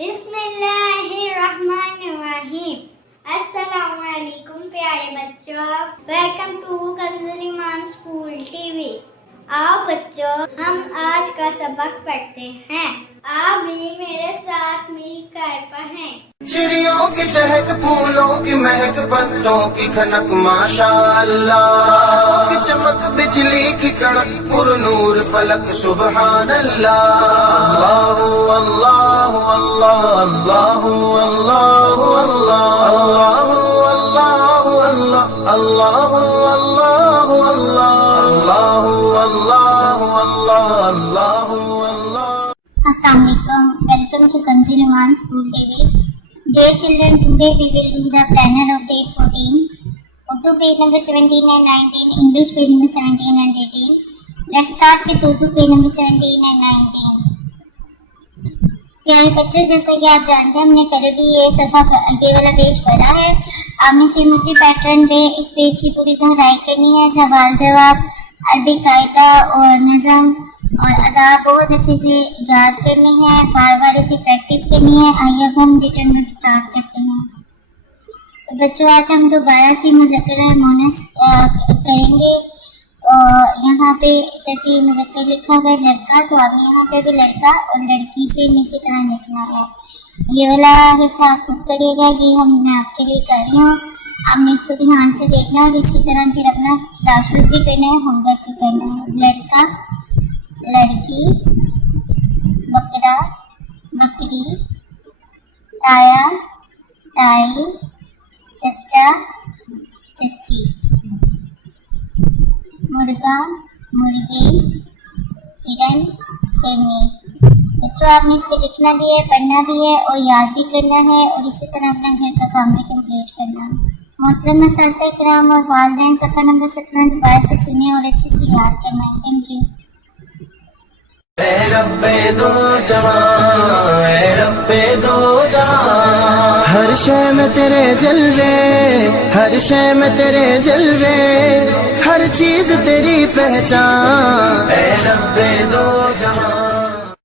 بسم اللہ الرحمن الرحیم۔ السلام علیکم پیارے بچوں، ویلکم ٹو کنز ایمان اسکول ٹی وی۔ آؤ بچوں ہم آج کا سبق پڑھتے ہیں۔ آپ بھی میرے ساتھ مل کر پڑھیں۔ چڑیوں کی چہک، پھولوں کی مہک، پتوں کی کھنک، ماشاء اللہ کی چمک، بجلی کی کڑک، پر نور فلک، سبحان اللہ۔ اللہ اللہ اللہ اللہ اللہ اللہ اللہ اللہ اللہ اللہ اللہ اللہ۔ Assalamu alaikum. Welcome to Kanzi Numan School TV. Dear children, today we will do the planner of day 14. Urdu page number 17 and 19, English page number 17 and 18. Let's start with Urdu page number 17 and 19. پیارے بچوں، جیسا کہ آپ جانتے ہیں ہم نے پہلے بھی یہ والا پیج پڑھا ہے۔ آپ نے سیم اسی پیٹرن پہ اس پیج کی پوری طرح کرنی ہے۔ سوال جواب، عربی قاعدہ اور نظم اور ادا بہت اچھے سے یاد کرنی ہے، بار بار اسے پریکٹس کرنی ہے۔ آئیے اب ہم ریٹن ورک اسٹارٹ کرتے ہیں۔ تو بچوں آج ہم دوبارہ سے مذکر مونس کریں گے۔ یہاں پہ جیسے مذکر لکھا ہوا ہے لڑکا، تو آپ نے یہاں پہ بھی لڑکا اور لڑکی سے اسی طرح لکھنا ہے۔ یہ والا حصہ آپ خود کریے گا، یہ میں آپ کے لیے کر رہی ہوں۔ آپ نے اس کو دھیان سے دیکھنا اور اسی طرح پھر اپنا کلاس ورک بھی کرنا ہے، ہوم ورک بھی کرنا ہے۔ لڑکا، لڑکی، بکرا، بکری، تایا، تائی، چچا، چچی، مرغا، مرغی، ہرن، ہرنی۔ بچوں آپ نے اس کو لکھنا بھی ہے، پڑھنا بھی ہے اور یاد بھی کرنا ہے، اور اسی طرح اپنا گھر کا کام بھی کمپلیٹ کرنا ہے۔ محترم اساتذہ کرام اور والدین، صفحہ نمبر 17 دوبارہ سے سنیں اور اچھے سے یاد کرنا ہے۔ Thank you. اے رب دو جہاں، اے رب دو جہاں، ہر شے میں تیرے جلوے، ہر شے میں تیرے جلوے، ہر چیز تیری پہچان، اے رب دو جہاں۔